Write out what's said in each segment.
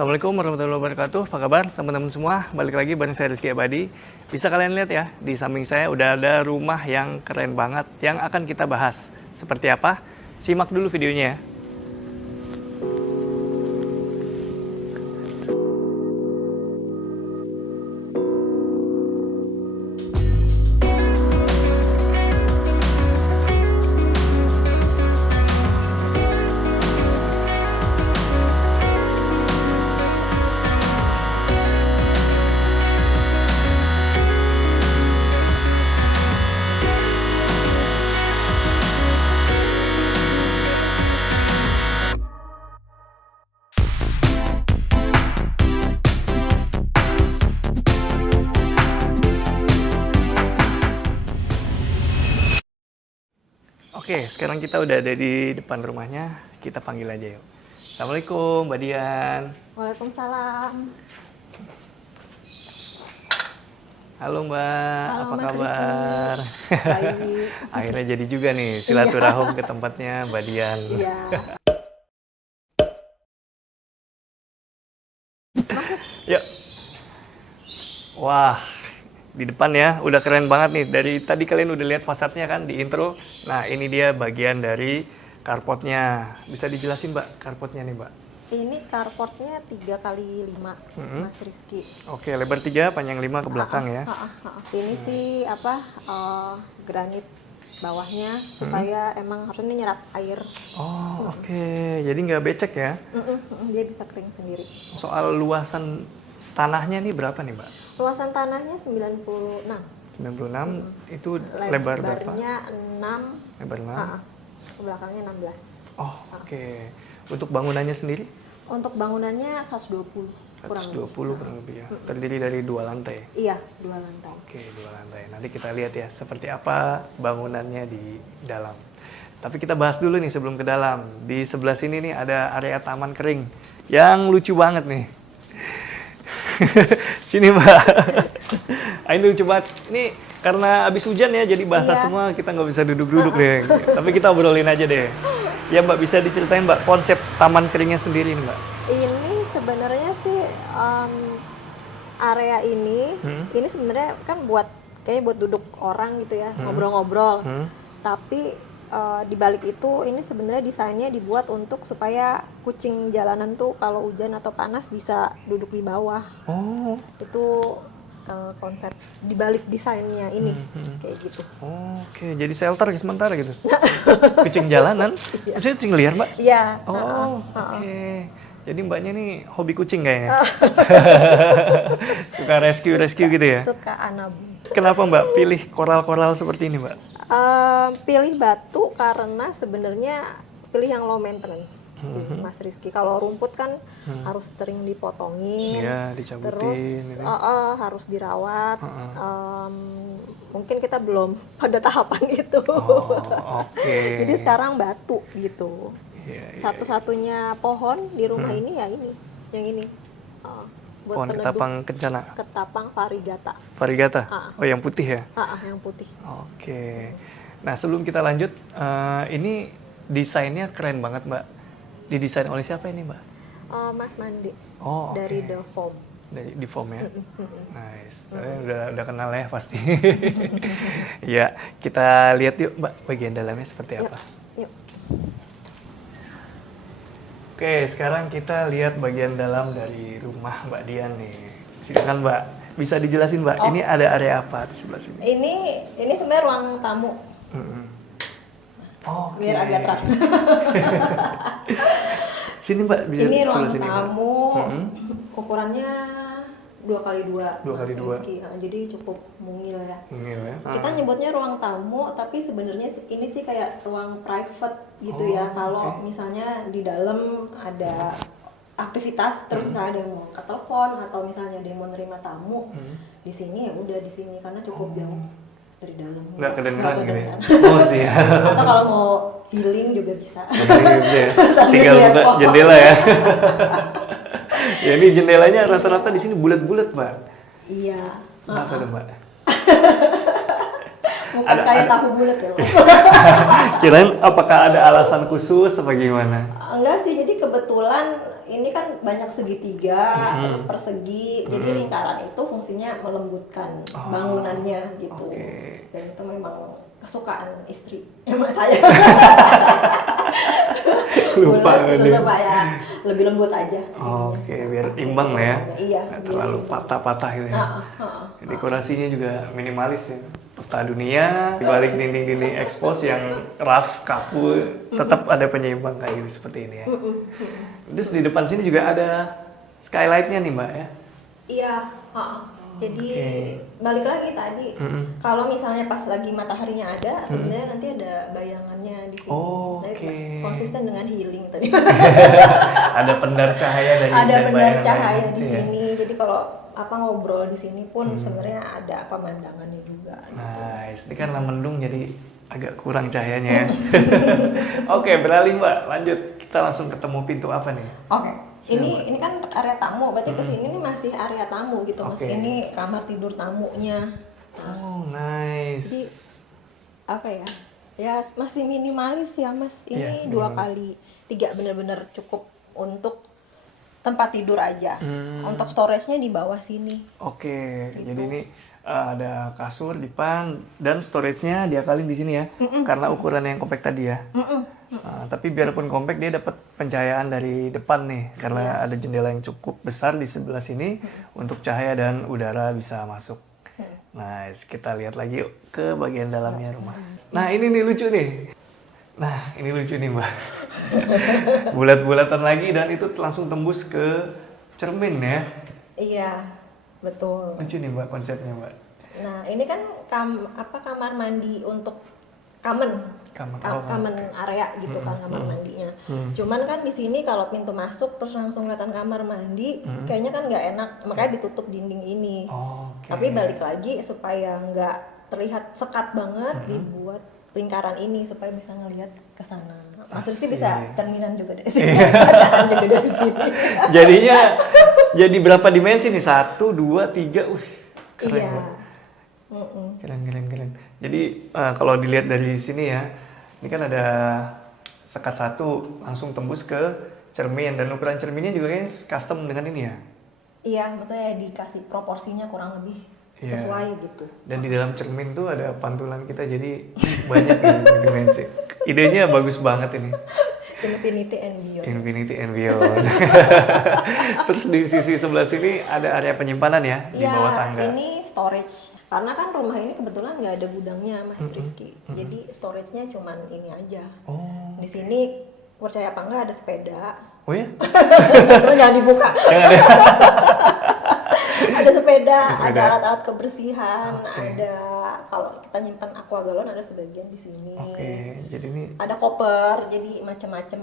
Assalamualaikum warahmatullahi wabarakatuh. Apa kabar teman-teman semua? Balik lagi bareng saya Rizky Abadi. Bisa kalian lihat ya, di samping saya udah ada rumah yang keren banget yang akan kita bahas. Seperti apa? Simak dulu videonya ya. Oke, sekarang kita udah ada di depan rumahnya. Kita panggil aja yuk. Assalamualaikum, Mbak Dian. Waalaikumsalam. Halo Mbak, Halo, apa Mas kabar? Baik. Akhirnya jadi juga nih silaturahim ke tempatnya Mbak Dian. Iya. Yuk. Wah, di depan ya, udah keren banget nih. Dari tadi kalian udah lihat fasadnya kan di intro. Nah, ini dia bagian dari carportnya. Bisa dijelasin Mbak, carportnya nih Mbak? Ini carportnya 3x5, Mas Rizky. Oke, lebar 3, panjang 5 ke belakang ya. Ini sih granit bawahnya supaya emang harusnya nyerap air. Oh, oke. Jadi nggak becek ya? Dia bisa kering sendiri. Soal luasan tanahnya nih berapa nih Mbak? Luasan tanahnya 96. 96, itu lebar berapa? Lebarnya 6. Lebar 6. Ke belakangnya 16. Oh, oke. Untuk bangunannya sendiri? Untuk bangunannya 120. 120 kurang lebih ya. Terdiri dari 2 lantai. Iya, 2 lantai. Oke, 2 lantai. Nanti kita lihat ya seperti apa bangunannya di dalam. Tapi kita bahas dulu nih sebelum ke dalam. Di sebelah sini nih ada area taman kering yang lucu banget nih. Sini Mbak. Ini lucu banget. Ini karena habis hujan ya jadi basah semua, kita nggak bisa duduk-duduk deh. Tapi kita obrolin aja deh. Ya Mbak, bisa diceritain Mbak konsep taman keringnya sendiri nih Mbak? Ini sebenarnya sih area ini sebenarnya kan kayaknya buat duduk orang gitu ya, ngobrol-ngobrol. Tapi di balik itu ini sebenarnya desainnya dibuat untuk supaya kucing jalanan tuh kalau hujan atau panas bisa duduk di bawah. Oh. Itu konsep di balik desainnya ini kayak gitu. Oke, jadi shelter sementara gitu. Kucing jalanan. Maksudnya kucing liar, Mbak? Iya. Oh, oke. Jadi Mbaknya nih hobi kucing kayaknya. Suka rescue gitu ya? Suka anabu. Kenapa Mbak pilih koral-koral seperti ini, Mbak? Pilih batu karena sebenarnya pilih yang low maintenance, Mas Rizky. Kalau rumput kan harus sering dipotongin, ya, dicabutin, terus gitu. Harus dirawat. Mungkin kita belum pada tahapan itu. Oke. Jadi sekarang batu gitu. Ya. Satu-satunya pohon di rumah ini ya ini, yang ini. Buat pohon ketapang kencana. Ketapang variegata. Variegata. Oh, yang putih ya? Yang putih. Oke. Nah, sebelum kita lanjut, ini desainnya keren banget, Mbak. Didesain oleh siapa ini, Mbak? Mas Mandi. Oh, dari The Foam. Dari The Foam ya. Nice. Udah kenal ya pasti. Ya, kita lihat yuk, Mbak, bagian dalamnya seperti apa. Yuk. Oke, sekarang kita lihat bagian dalam dari rumah Mbak Dian nih. Silakan Mbak, bisa dijelasin Mbak, ini ada area apa di sebelah sini? Ini sebenarnya ruang tamu. Biar agak terang. Sini Mbak, bisa ini ruang sini, tamu, ukurannya 2x2. 2x2. Jadi cukup mungil ya. Mungil ya. Kita nyebutnya ruang tamu, tapi sebenarnya ini sih kayak ruang private gitu ya. Kalau misalnya di dalam ada aktivitas, terus misalnya ada yang mau ke telepon atau misalnya ada yang mau nerima tamu, di sini ya udah di sini karena cukup jauh dari dalam. Nggak kedengeran gitu ya? Oh sih. Atau kalau mau healing juga bisa. Tinggal buka jendela ya. Ya ini jendelanya rata-rata di sini bulat-bulat, Mbak. Iya. Kenapa tuh, Mbak? Bukan kayak tahu bulat ya, Mas. Kirain apakah ada alasan khusus apa gimana? Enggak sih, jadi kebetulan ini kan banyak segitiga, terus persegi, jadi lingkaran itu fungsinya melembutkan bangunannya gitu. Oke. Dan itu memang kesukaan istri, emang saya. Lupa Bulat itu deh. supaya lebih lembut aja. Oke, biar imbang lah ya. Iya. Nggak biar terlalu imbang. patah-patah gitu ya. Heeh. Dekorasinya juga minimalis ya. Peta dunia, di balik dinding-dinding expose yang rough, kaku, tetap ada penyeimbang kayu seperti ini ya. Terus di depan sini juga ada skylight-nya nih Mbak ya. Iya, jadi Oke. balik lagi tadi, kalau misalnya pas lagi mataharinya ada, sebenarnya nanti ada bayangannya di sini. Jadi Oke. konsisten dengan healing tadi. Ada pendar cahaya dari Ada dan pendar bayangan. cahaya di Iya. sini. Jadi kalau ngobrol di sini pun sebenarnya ada pemandangannya juga. Nice, ini kan mendung jadi agak kurang cahayanya ya. Oke, beralih Mbak, lanjut. Kita langsung ketemu pintu apa nih? Oke. Ini kan area tamu, berarti kesini nih masih area tamu gitu, Mas. Oke. Ini kamar tidur tamunya. Oh, nice. Jadi apa ya? Ya masih minimalis ya, Mas. Ini Iya, 2 kali 3 bener-bener cukup untuk tempat tidur aja. Untuk storage-nya di bawah sini. Oke, Gitu. jadi ini ada kasur, dipan, dan storage-nya diakalin di sini ya, karena ukuran yang compact tadi ya. Tapi biarpun compact dia dapat pencahayaan dari depan nih, karena ada jendela yang cukup besar di sebelah sini untuk cahaya dan udara bisa masuk. Nice, kita lihat lagi yuk ke bagian dalamnya rumah. Nah ini nih lucu nih. Nah ini lucu nih Mbak. Bulat-bulatan lagi dan itu langsung tembus ke cermin ya. Iya, betul. Lucu nih Mbak konsepnya Mbak. Nah, ini kan kamar mandi untuk common. Common area gitu kan kamar mandinya. Cuman kan di sini kalau pintu masuk terus langsung kelihatan kamar mandi, kayaknya kan nggak enak, makanya ditutup dinding ini. Oke. Tapi balik lagi supaya nggak terlihat sekat banget, dibuat lingkaran ini supaya bisa ngelihat ke sana. Mas Rizky bisa cerminan juga dari sini, bacaan juga dari sini. Jadinya jadi berapa dimensi nih? 1, 2, 3. Keren Iya. Mbak. Keren. Jadi kalau dilihat dari sini ya, ini kan ada sekat satu langsung tembus ke cermin dan ukuran cerminnya juga kayaknya custom dengan ini ya. Iya, maksudnya dikasih proporsinya kurang lebih Iya. sesuai gitu. Dan di dalam cermin tuh ada pantulan kita jadi banyak nih dimensi. Idenya bagus banget ini. Infinity and Beyond. Infinity and Beyond. Terus di sisi sebelah sini ada area penyimpanan ya di bawah tangga. Ini storage. Karena kan rumah ini kebetulan nggak ada gudangnya, Mas Rizky. Jadi storage-nya cuman ini aja. Oh. Di sini percaya apa enggak ada sepeda. Oh ya? Cuma jangan dibuka. Jangan ya. Ada sepeda, Ada ada alat-alat kebersihan, Oke. ada kalau kita nyimpan aqua galon ada sebagian di sini. Oke, jadi ini Ada koper, jadi macam-macam.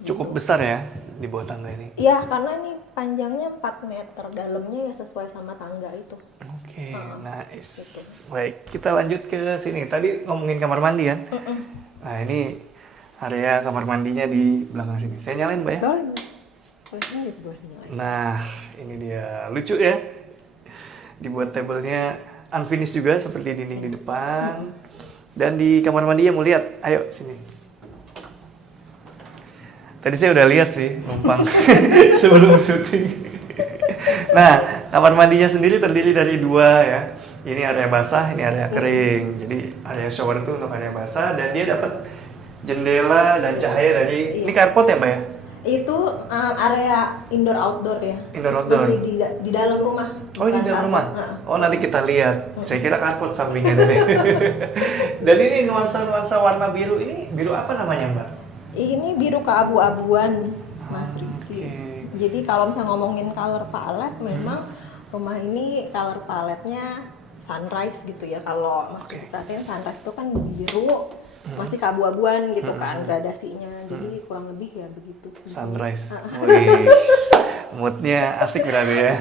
cukup besar ya di bawah tangga ini. Iya, karena ini panjangnya 4 meter, dalamnya ya sesuai sama tangga itu. Oke, nice. gitu. Baik, kita lanjut ke sini. Tadi ngomongin kamar mandi kan? Nah, ini area kamar mandinya di belakang sini. Saya nyalain, Mbak ya? Boleh, boleh sendiri, boleh nyalain. Nah, ini dia. Lucu ya. Dibuat tabelnya unfinished juga seperti dinding di depan. Dan di kamar mandinya mau lihat. Ayo, sini. Tadi saya udah lihat sih, numpang sebelum syuting. Nah, kamar mandinya sendiri terdiri dari 2 ya. Ini area basah, ini area kering. Jadi area shower itu untuk area basah dan dia dapat jendela dan cahaya dari ini carport ya, Mbak ya? Itu area indoor outdoor ya. Indoor outdoor. Masih di dalam rumah. Oh, ini bukan dalam carport. rumah. Nah. Oh, nanti kita lihat. Saya kira carport sampingnya tadi. Dan ini nuansa-nuansa warna biru ini biru apa namanya, Mbak? Ini biru keabu-abuan, Mas Rizky. Oke. Jadi kalau misalnya ngomongin color palette, memang rumah ini color paletnya sunrise gitu ya. Kalau Mas Oke. perhatiin sunrise itu kan biru, masih keabu-abuan gitu kan gradasinya. Jadi kurang lebih ya begitu. Sunrise. Wih, moodnya asik berarti ya.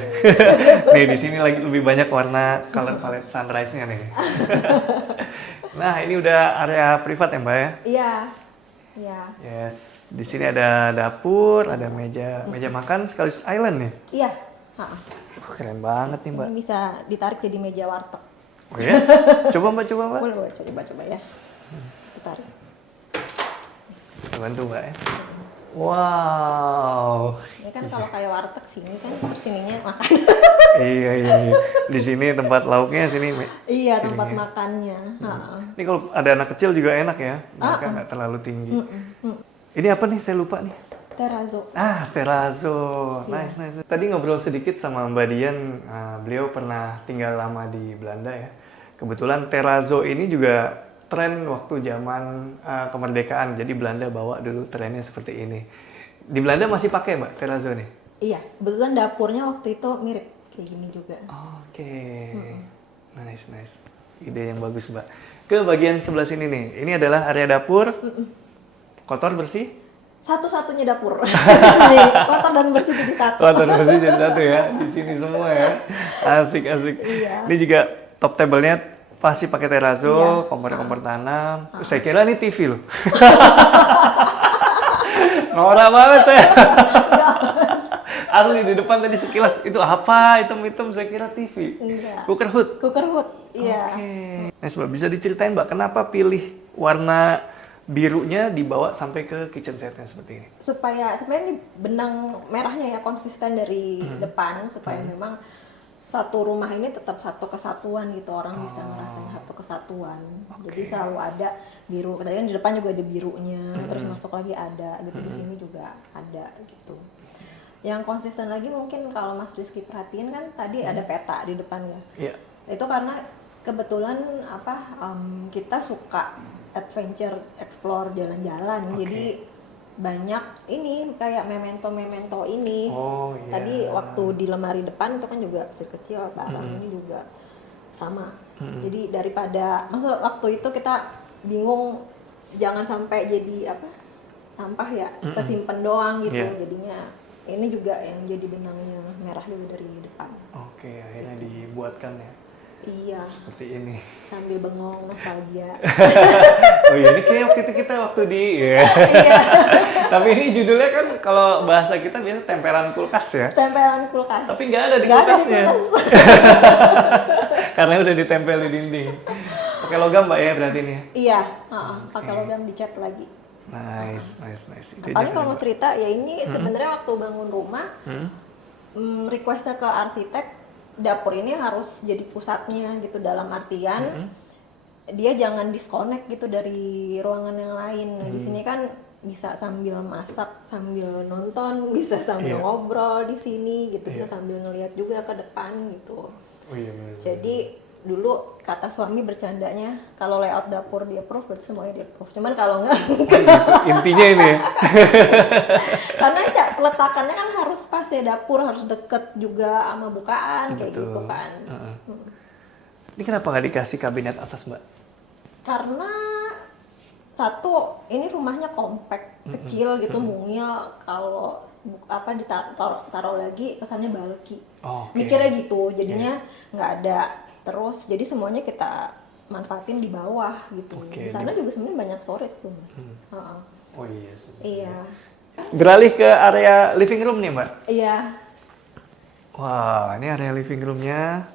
Nih di sini lagi lebih banyak warna color palette sunrise-nya nih. Nah ini udah area privat ya Mbak ya? Iya, iya, Yes, di sini ada dapur, ada meja makan sekaligus island nih. iya. Ha-ha. Keren banget nih Mbak. Ini bisa ditarik jadi meja warteg. Oh ya? Coba Mbak. Boleh, coba ya. Tarik. Bantu Mbak ya. Wow. Ini kan kalau kayak warteg sini kan sininya makan. Iya. Di sini tempat lauknya, sini. Iya, tempat makannya. Ini kalau ada anak kecil juga enak ya. Mereka nggak terlalu tinggi. Ini apa nih? Saya lupa nih. Terrazzo. Terrazzo. Nice. Tadi ngobrol sedikit sama Mbak Dian. Beliau pernah tinggal lama di Belanda ya. Kebetulan terrazzo ini juga tren waktu zaman kemerdekaan. Jadi Belanda bawa dulu trennya seperti ini. Di Belanda masih pakai Mbak terrazzo nih? Iya, kebetulan dapurnya waktu itu mirip kayak gini juga. Oke. Nice. Ide yang bagus Mbak. Ke bagian sebelah sini nih. Ini adalah area dapur. Kotor bersih? Satu-satunya dapur. Kotor dan bersih jadi satu. Kotor bersih jadi satu ya. Di sini semua ya. Asik. Iya. Ini juga top table-nya pasti pakai terrazzo, Iya. kompor tanam. Saya kira ini TV loh. Norak banget saya. Asli di depan tadi sekilas itu apa? Hitam saya kira TV. Enggak. Cooker hood. Cooker hood. Iya. Oke. Nah, Mbak, bisa diceritain Mbak kenapa pilih warna birunya dibawa sampai ke kitchen setnya seperti ini? Supaya sebenarnya ini benang merahnya ya konsisten dari depan supaya memang satu rumah ini tetap satu kesatuan gitu, orang bisa ngerasain satu kesatuan. Jadi selalu ada biru. Tadi kan di depan juga ada birunya, terus masuk lagi ada gitu, di sini juga ada gitu. Yang konsisten lagi mungkin kalau Mas Rizky perhatiin kan tadi ada peta di depan ya. Iya. Itu karena kebetulan kita suka adventure, explore jalan-jalan. Jadi banyak ini kayak memento ini. Oh iya. Tadi waktu di lemari depan itu kan juga kecil-kecil, barang ini juga sama. Jadi daripada maksud waktu itu kita bingung jangan sampai jadi apa? Sampah ya, kesimpan doang gitu. Yeah. Jadinya ini juga yang jadi benangnya merah juga dari depan. Oke, akhirnya dibuatkan ya. Iya. Seperti ini. Sambil bengong nostalgia. Oh iya, ini kayak waktu itu kita waktu di Iya. Tapi ini judulnya kan kalau bahasa kita biasa tempelan kulkas ya. Tempelan kulkas. Tapi nggak ada di Nggak ada di kulkasnya. kulkas. Karena udah ditempel di dinding. Pakai logam Mbak ya berarti ini. Iya, pakai logam dicat lagi. Nice. Paling kalau mau cerita ya ini sebenarnya waktu bangun rumah requestnya ke arsitek dapur ini harus jadi pusatnya gitu, dalam artian dia jangan disconnect gitu dari ruangan yang lain. Nah, di sini kan bisa sambil masak, sambil nonton, bisa sambil ngobrol di sini gitu, bisa sambil ngelihat juga ke depan gitu. Oh iya benar. Jadi dulu kata suami bercandanya kalau layout dapur dia approve berarti semuanya dia approve. Cuman kalau enggak Intinya ini ya. karena ya, peletakannya kan harus pas ya, dapur harus deket juga sama bukaan kayak gitu kan. Ini kenapa nggak dikasih kabinet atas Mbak? Karena satu ini rumahnya kompak kecil gitu, mungil, kalau taruh lagi kesannya bulky. Mikirnya gitu, jadinya nggak ada. Terus jadi semuanya kita manfaatin di bawah gitu. Di sana juga sebenarnya banyak storage tuh Mas. Oh iya. Iya. Beralih ke area living room nih Mbak. Iya. Wah, ini area living roomnya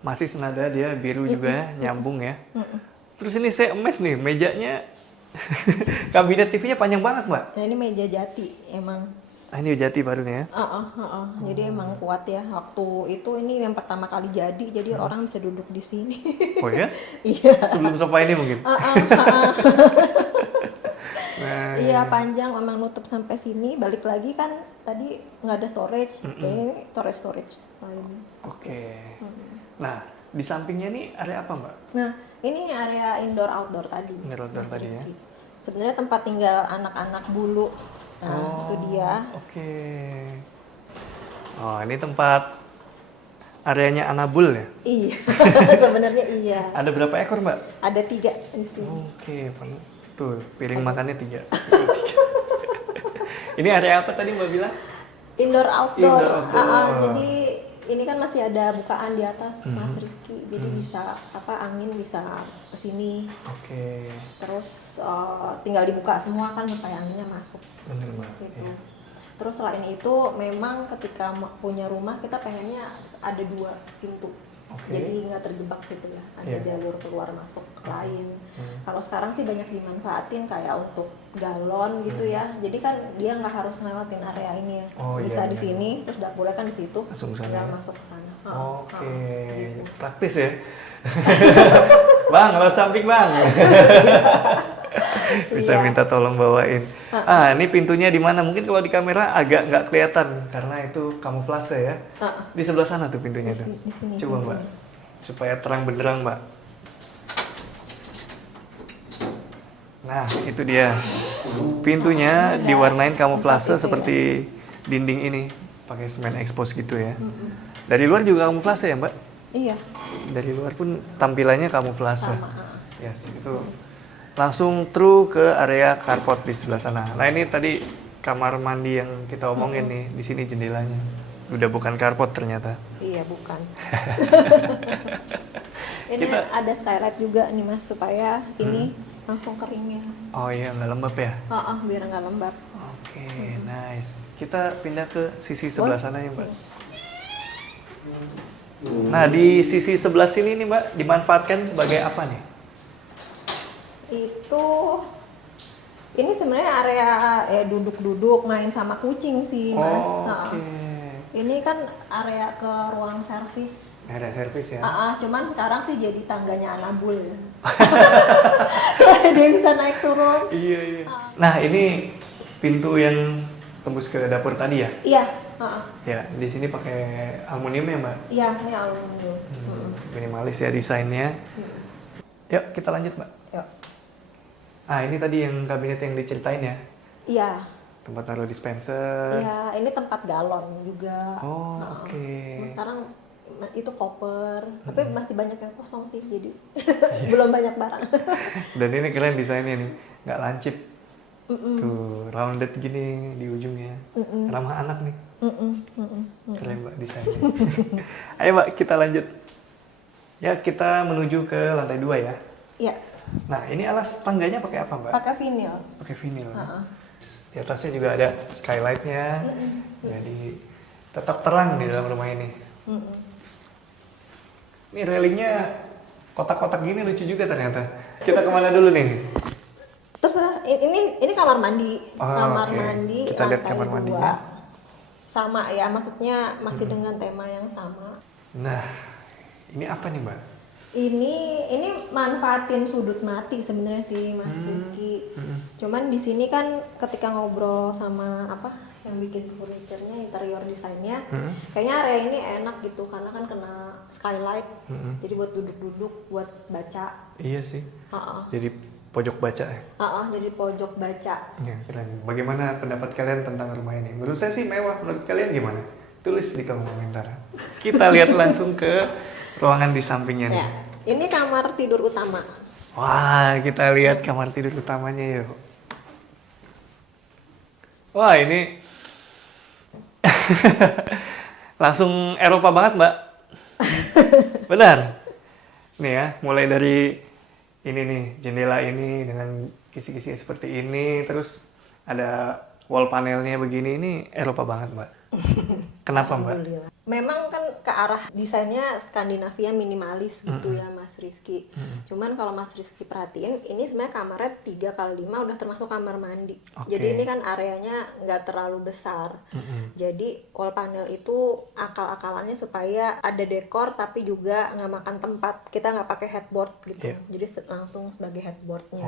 masih senada, dia biru juga nyambung ya. Terus ini saya emes nih, mejanya kabinet TV-nya panjang banget Mbak. Nah, ini meja jati emang. Ini jati baru nih ya. Jadi emang kuat ya. Waktu itu ini yang pertama kali jadi orang bisa duduk di sini. Oh ya? Iya. Sebelum sofa ini mungkin. Nah, iya, panjang memang nutup sampai sini. Balik lagi kan tadi nggak ada storage. Ini storage lain. Oke. Nah, di sampingnya nih area apa Mbak? Nah, ini area indoor outdoor tadi. Indoor outdoor tadi ya. Sebenarnya tempat tinggal anak-anak bulu. Nah, itu dia. Oke. Oh, ini tempat areanya Anabul ya? Iya, sebenarnya iya. Ada berapa ekor Mbak? Ada 3 di sini. Oke, tuh piring makannya 3. Ini area apa tadi Mbak bilang? Indoor outdoor. Indoor outdoor. Jadi ini kan masih ada bukaan di atas Mas Rizky, jadi bisa angin bisa ke sini. Oke. Terus tinggal dibuka semua kan supaya anginnya masuk. Bener Mbak. Gitu. Iya. Terus selain itu memang ketika punya rumah kita pengennya ada 2 pintu. jadi nggak terjebak gitu ya, ada jalur keluar masuk lain. Kalau sekarang sih banyak dimanfaatin kayak untuk galon gitu ya, jadi kan dia nggak harus ngelewatin area ini ya, bisa di sini terus dapurnya kan di situ, tinggal masuk ke sana. Gitu. Praktis ya. Bang, lewat samping bang. Bisa minta tolong bawain. Ini pintunya di mana? Mungkin kalau di kamera agak nggak kelihatan karena itu kamuflase ya. Di sebelah sana tuh pintunya tuh. Di sini. Coba mbak, supaya terang benderang mbak. Nah itu dia. Pintunya diwarnain kamuflase seperti dinding ini, pakai semen expose gitu ya. Dari luar juga kamuflase ya mbak? Iya. Dari luar pun tampilannya kamuflase. Sama. Yes, itu langsung through ke area carport di sebelah sana. Nah ini tadi kamar mandi yang kita omongin nih, di sini jendelanya. Udah bukan carport ternyata. Iya bukan. Ini ada skylight juga nih mas, supaya ini langsung keringnya. Oh iya, nggak lembab ya? Biar nggak lembab. Oke, nice. Kita pindah ke sisi sebelah sana ya mbak. Nah di sisi sebelah sini nih mbak, dimanfaatkan sebagai apa nih? Ini sebenarnya area duduk-duduk main sama kucing sih mas. Ini kan area ke ruang servis. Area servis ya? Cuman sekarang sih jadi tangganya Anabul ya. Dia bisa naik turun. Iya. Nah ini pintu yang tembus ke dapur tadi ya? Iya. Ya di sini pakai aluminium ya mbak? Iya, ini aluminium. Minimalis ya desainnya. Yuk kita lanjut mbak. Yuk. Ini tadi yang kabinet yang diceritain ya? Iya. Tempat taruh dispenser. Iya, ini tempat galon juga. Oke. Sekarang itu koper, tapi masih banyak yang kosong sih, jadi belum banyak barang. Dan ini keren desainnya nih, nggak lancip. Tuh, rounded gini di ujungnya. Ramah anak nih. Keren mbak desainnya. Ayo mbak, kita lanjut. Ya, kita menuju ke lantai 2 ya. Iya. Nah, ini alas tangganya pakai apa mbak? Pakai vinil. Pakai vinil. Di atasnya juga ada skylightnya, jadi tetap terang di dalam rumah ini. Ini railingnya kotak-kotak gini lucu juga ternyata. Kita kemana dulu nih? Terus ini kamar mandi, mandi kita lihat kamar mandinya. Sama ya, maksudnya masih dengan tema yang sama. Nah, ini apa nih mbak? Ini manfaatin sudut mati sebenarnya sih Mas Rizky. Cuman di sini kan ketika ngobrol sama yang bikin furniturnya, interior desainnya, kayaknya area ini enak gitu karena kan kena skylight. Jadi buat duduk-duduk, buat baca. Iya sih. Jadi pojok baca ya? Jadi pojok baca. Ya, keren. Bagaimana pendapat kalian tentang rumah ini? Menurut saya sih mewah. Menurut kalian gimana? Tulis di kolom komentar. Kita lihat langsung ke ruangan di sampingnya nih. Ya, ini kamar tidur utama. Wah, kita lihat kamar tidur utamanya yuk. Wah, ini langsung Eropa banget, Mbak. Benar. Nih ya, mulai dari ini nih, jendela ini dengan kisi-kisi seperti ini, terus ada wall panelnya begini, ini Eropa banget, Mbak. Kenapa Mbak? Memang kan ke arah desainnya Skandinavia minimalis gitu ya Mas Rizky. Cuman kalau Mas Rizky perhatiin, ini sebenarnya kamarnya 3x5 udah termasuk kamar mandi. Jadi ini kan areanya nggak terlalu besar. Jadi wall panel itu akal-akalannya supaya ada dekor tapi juga nggak makan tempat. Kita nggak pakai headboard gitu. Jadi langsung sebagai headboardnya.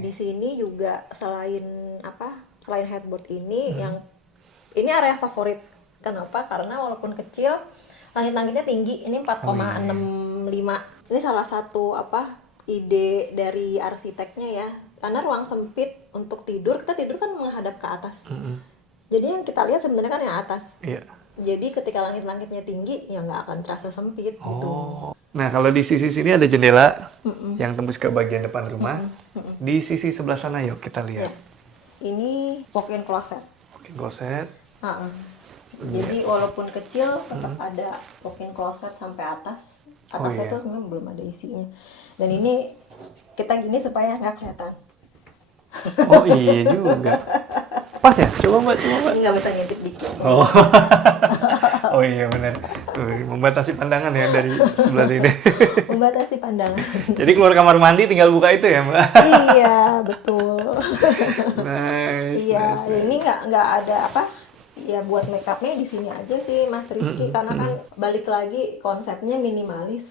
Di sini juga selain headboard ini ini area favorit. Kenapa? Karena walaupun kecil, langit-langitnya tinggi. Ini 4,65. Ini salah satu ide dari arsiteknya ya. Karena ruang sempit untuk tidur, kita tidur kan menghadap ke atas. Jadi yang kita lihat sebenarnya kan yang atas. Jadi ketika langit-langitnya tinggi, ya nggak akan terasa sempit gitu. Nah kalau di sisi sini ada jendela yang tembus ke bagian depan rumah. Di sisi sebelah sana yuk kita lihat. Ini walk-in closet. Walk-in closet. Jadi walaupun kecil tetap ada walk-in closet sampai atas. Atasnya tuh sebenarnya belum ada isinya. Dan ini kita gini supaya nggak kelihatan. Oh iya juga. Pas ya? Coba mbak. Nggak bisa ngintip dikit. Oh iya benar. Membatasi pandangan ya dari sebelah sini. Membatasi pandangan. Jadi keluar kamar mandi tinggal buka itu ya, Mbak? Iya, betul. Nice. Iya, nice. ini nggak ada apa? Ya buat make upnya di sini aja sih, Mas Rizky, karena kan balik lagi konsepnya minimalis,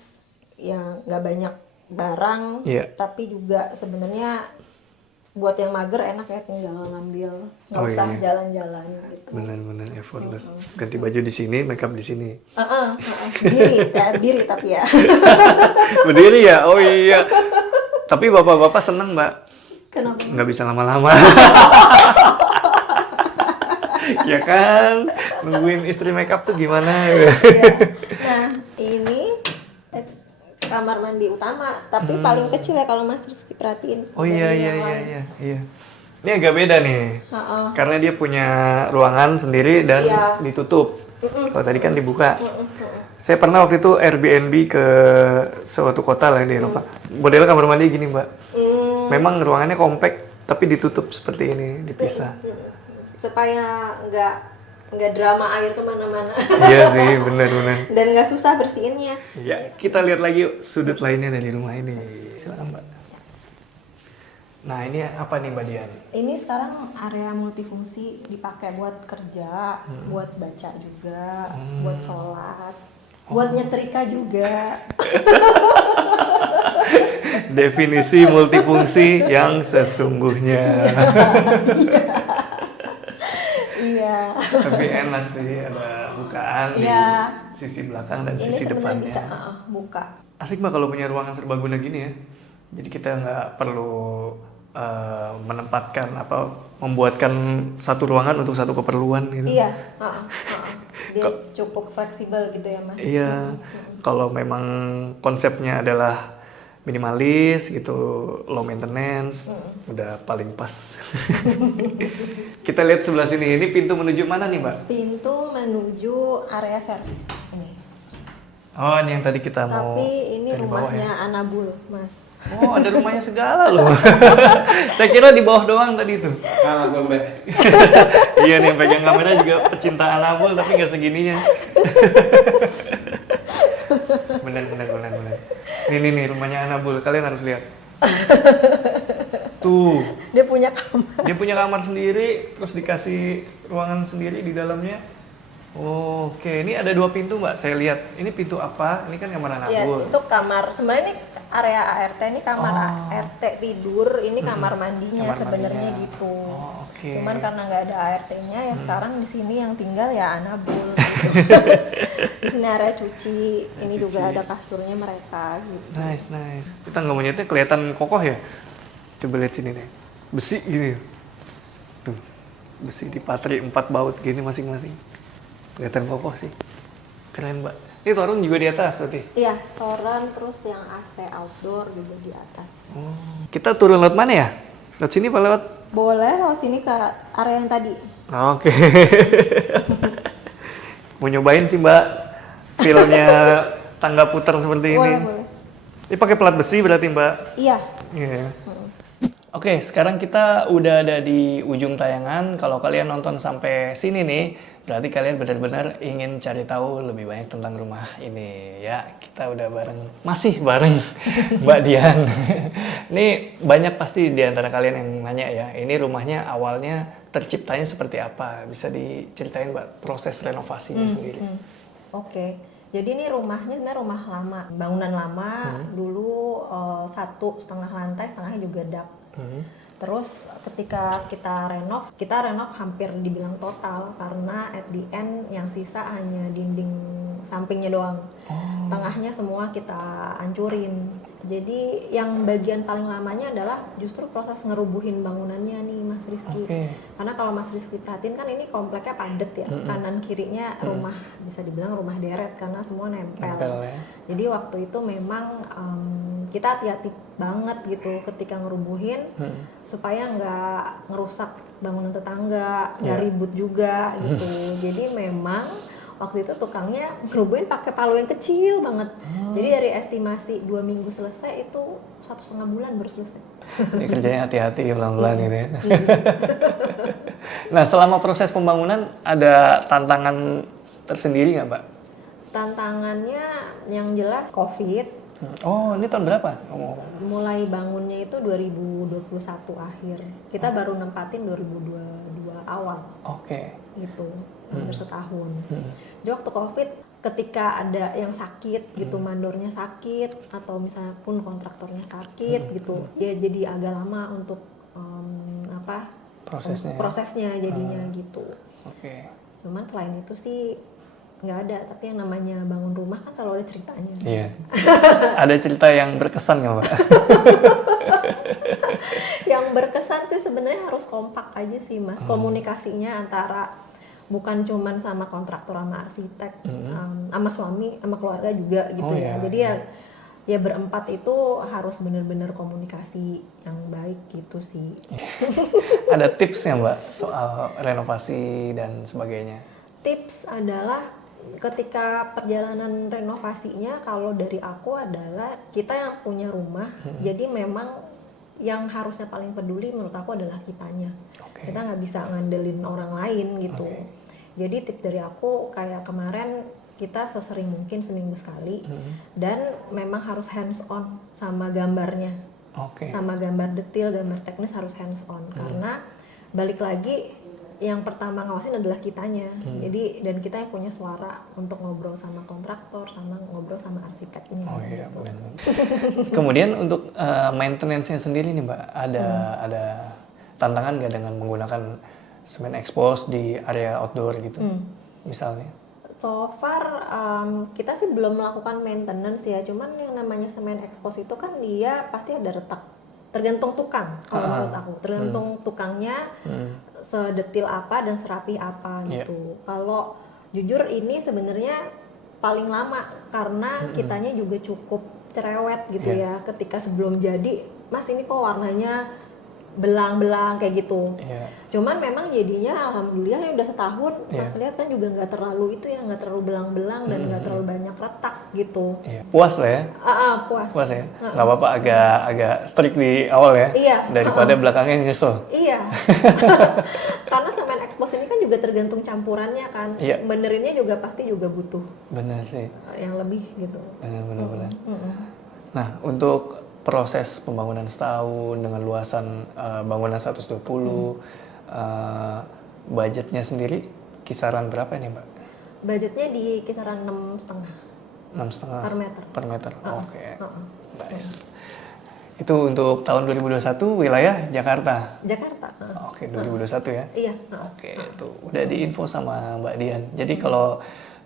ya nggak banyak barang, Iya. tapi juga sebenarnya buat yang mager enak ya, tinggal ngambil, nggak Oh, usah iya. jalan-jalan gitu. Benar-benar effortless. Ganti baju di sini, makeup di sini. Berdiri tapi ya. Berdiri ya? Oh iya. Tapi bapak-bapak seneng, Mbak. Kenapa? Nggak bisa lama-lama. Ya kan? Nungguin istri makeup tuh gimana ya? Iya. Nah, ini kamar mandi utama, tapi paling kecil ya kalau Mas Rizky perhatiin. Oh iya dibanding iya yang iya lain. iya. Ini agak beda nih. Heeh. Karena dia punya ruangan sendiri dan Iya. ditutup. Kalau tadi kan dibuka. Saya pernah waktu itu Airbnb ke suatu kota lah di Eropa. Modelnya kamar mandi gini, Mbak. Memang ruangannya kompak, tapi ditutup seperti ini, dipisah. Supaya nggak drama air kemana-mana. Iya sih, benar-benar. Dan nggak susah bersihinnya. Ya, kita lihat lagi yuk sudut lainnya dari rumah ini. Silakan, Mbak. Nah, ini apa nih, Mbak Dian? Ini sekarang area multifungsi, dipakai buat kerja, buat baca juga, buat sholat, buat nyetrika juga. Definisi multifungsi yang sesungguhnya. Iya. Tapi enak sih, ada bukaan Iya. di sisi belakang dan Ini sisi sebenarnya depannya. bisa buka. Asik, Mbak, kalau punya ruangan serbaguna gini ya. Jadi kita nggak perlu menempatkan apa membuatkan satu ruangan untuk satu keperluan gitu. Iya. Dia cukup fleksibel gitu ya, Mas. Iya. Kalau memang konsepnya adalah minimalis gitu, low maintenance, udah paling pas. Kita lihat sebelah sini. Ini pintu menuju mana nih, Mbak? Pintu menuju area servis ini. Oh, ini yang tadi kita mau. Tapi ini dari bawah rumahnya ya? Anabul, Mas. Oh, ada rumahnya segala loh. Saya kira di bawah doang tadi itu. Kalah gue, Mbak. Iya nih, yang pegang kamera juga pecinta Anabul tapi nggak segininya. Benar. Ini rumahnya Anabul, kalian harus lihat. Tuh, Dia punya kamar. dia punya kamar sendiri, terus dikasih ruangan sendiri di dalamnya. Oke, ini ada 2 pintu, Mbak. Saya lihat. Ini pintu apa? Ini kan kamar Iya, Anabul. itu kamar. Sebenarnya ini area ART, ini kamar Oh. ART tidur, ini kamar mandinya Kamar sebenarnya mandinya. gitu. Oh, oke. Cuman karena nggak ada ART-nya ya sekarang di sini yang tinggal ya Anabul. Gitu. Di sini area cuci, ini juga ada kasurnya mereka gitu. Nice. Kita nggak monyetnya kelihatan kokoh ya. Coba lihat sini deh. Besi gini. Tuh. Besi dipatri 4 baut gini masing-masing. Kelihatan kokoh sih. Keren, Mbak. Ini toren juga di atas berarti. Iya, toren terus yang AC outdoor juga di atas. Kita turun lewat mana ya? Lewat sini apa lewat? Boleh lewat sini ke area yang tadi. Oke. Mau nyobain sih, Mbak. Feel-nya tangga putar seperti ini. Boleh. Ini pakai pelat besi berarti, Mbak. Iya. Iya. Oke, sekarang kita udah ada di ujung tayangan. Kalau kalian nonton sampai sini nih, berarti kalian benar-benar ingin cari tahu lebih banyak tentang rumah ini. Ya, kita udah masih bareng Mbak Dian. Ini banyak pasti di antara kalian yang nanya ya, ini rumahnya awalnya terciptanya seperti apa? Bisa diceritain, Mbak, proses renovasinya sendiri. Oke. Jadi ini rumahnya sebenarnya rumah lama, bangunan lama. Dulu 1,5 lantai, setengahnya juga dak. Terus ketika kita renov hampir dibilang total karena at the end yang sisa hanya dinding sampingnya doang. Tengahnya semua kita hancurin. Jadi yang bagian paling lamanya adalah justru proses ngerubuhin bangunannya nih, Mas Rizky. Oke. Karena kalau Mas Rizky perhatiin kan ini kompleknya padat ya, kanan kirinya rumah, bisa dibilang rumah deret karena semua nempel. Ya. Jadi waktu itu memang kita hati-hati banget gitu ketika ngerubuhin supaya nggak ngerusak bangunan tetangga, nggak ribut juga gitu. Jadi memang waktu itu tukangnya ngerubuhin pakai palu yang kecil banget. Jadi dari estimasi 2 minggu selesai itu 1,5 bulan baru selesai. Ini kerjanya hati-hati pelan-pelan gitu ya. Nah, selama proses pembangunan ada tantangan tersendiri nggak, Mbak? Tantangannya yang jelas COVID. Oh, ini tahun berapa? Mulai bangunnya itu 2021 akhir. Kita baru nempatin 2022 awal. Oke. Gitu, hampir setahun. Jadi waktu COVID, ketika ada yang sakit gitu, mandornya sakit atau misalnya pun kontraktornya sakit gitu, ya jadi agak lama untuk prosesnya jadinya gitu. Oke. Cuman selain itu sih nggak ada, tapi yang namanya bangun rumah kan selalu ada ceritanya. Iya. Ada cerita yang berkesan nggak, Mbak? Yang berkesan sih sebenarnya harus kompak aja sih, Mas. Komunikasinya antara bukan cuman sama kontraktor, sama arsitek, sama suami, sama keluarga juga gitu ya. Jadi ya berempat itu harus benar-benar komunikasi yang baik gitu sih. Ada tipsnya, Mbak, soal renovasi dan sebagainya? Tips adalah ketika perjalanan renovasinya, kalau dari aku adalah kita yang punya rumah, jadi memang yang harusnya paling peduli menurut aku adalah kitanya. Kita nggak bisa ngandelin orang lain gitu. Jadi tips dari aku kayak kemarin kita sesering mungkin seminggu sekali, dan memang harus hands on sama gambarnya, sama gambar detail, gambar teknis harus hands on, karena balik lagi yang pertama ngawasin adalah kitanya. Jadi dan kita yang punya suara untuk ngobrol sama kontraktor, sama ngobrol sama arsiteknya. Oh iya, benar. Kemudian untuk maintenance-nya sendiri nih, Mbak, ada tantangan nggak dengan menggunakan semen expose di area outdoor gitu, misalnya? So far kita sih belum melakukan maintenance ya, cuman yang namanya semen expose itu kan dia pasti ada retak. Tergantung tukang, kalau menurut aku, tergantung tukangnya sedetil apa dan serapi apa gitu. Kalau jujur ini sebenarnya paling lama karena kitanya juga cukup cerewet gitu ya. Ketika sebelum jadi, Mas ini kok warnanya belang-belang kayak gitu. Cuman memang jadinya alhamdulillah ini udah setahun, Mas lihat kan juga nggak terlalu itu ya, nggak terlalu belang-belang dan nggak terlalu banyak retak gitu. Puas lah ya? Puas. Puas ya? Nggak apa-apa agak strict di awal ya? Daripada belakangnya nyesel. Iya. Karena semen expose ini kan juga tergantung campurannya kan. Benerinnya juga pasti juga butuh. Benar sih. Yang lebih gitu. Benar. Nah, untuk proses pembangunan setahun dengan luasan bangunan 120, budgetnya sendiri kisaran berapa ini, Mbak? Budgetnya di kisaran 6,5. 6,5 per meter. Oke. Nice. Itu untuk tahun 2021 wilayah Jakarta. Oke, 2021 ya. Iya. Oke, itu udah diinfo sama Mbak Dian. Jadi kalau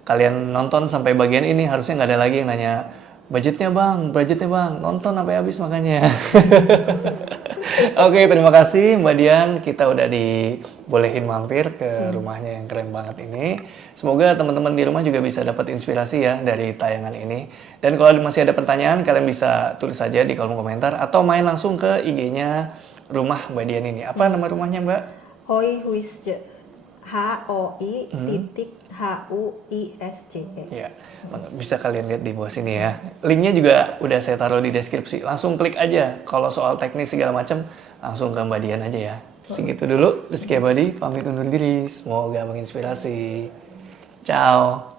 kalian nonton sampai bagian ini harusnya nggak ada lagi yang nanya budgetnya bang, nonton sampai habis makanya. Oke, terima kasih Mbak Dian, kita udah dibolehin mampir ke rumahnya yang keren banget ini. Semoga teman-teman di rumah juga bisa dapat inspirasi ya dari tayangan ini. Dan kalau masih ada pertanyaan, kalian bisa tulis saja di kolom komentar atau main langsung ke IG-nya rumah Mbak Dian ini. Apa nama rumahnya, Mbak? Hoi Huisje. HOI.HUISC. Ya, bisa kalian lihat di bawah sini ya. Linknya juga udah saya taruh di deskripsi. Langsung klik aja. Kalau soal teknis segala macam, langsung ke Mbak Dian aja ya. Segitu dulu. Rizky Abadi pamit undur diri. Semoga menginspirasi. Ciao.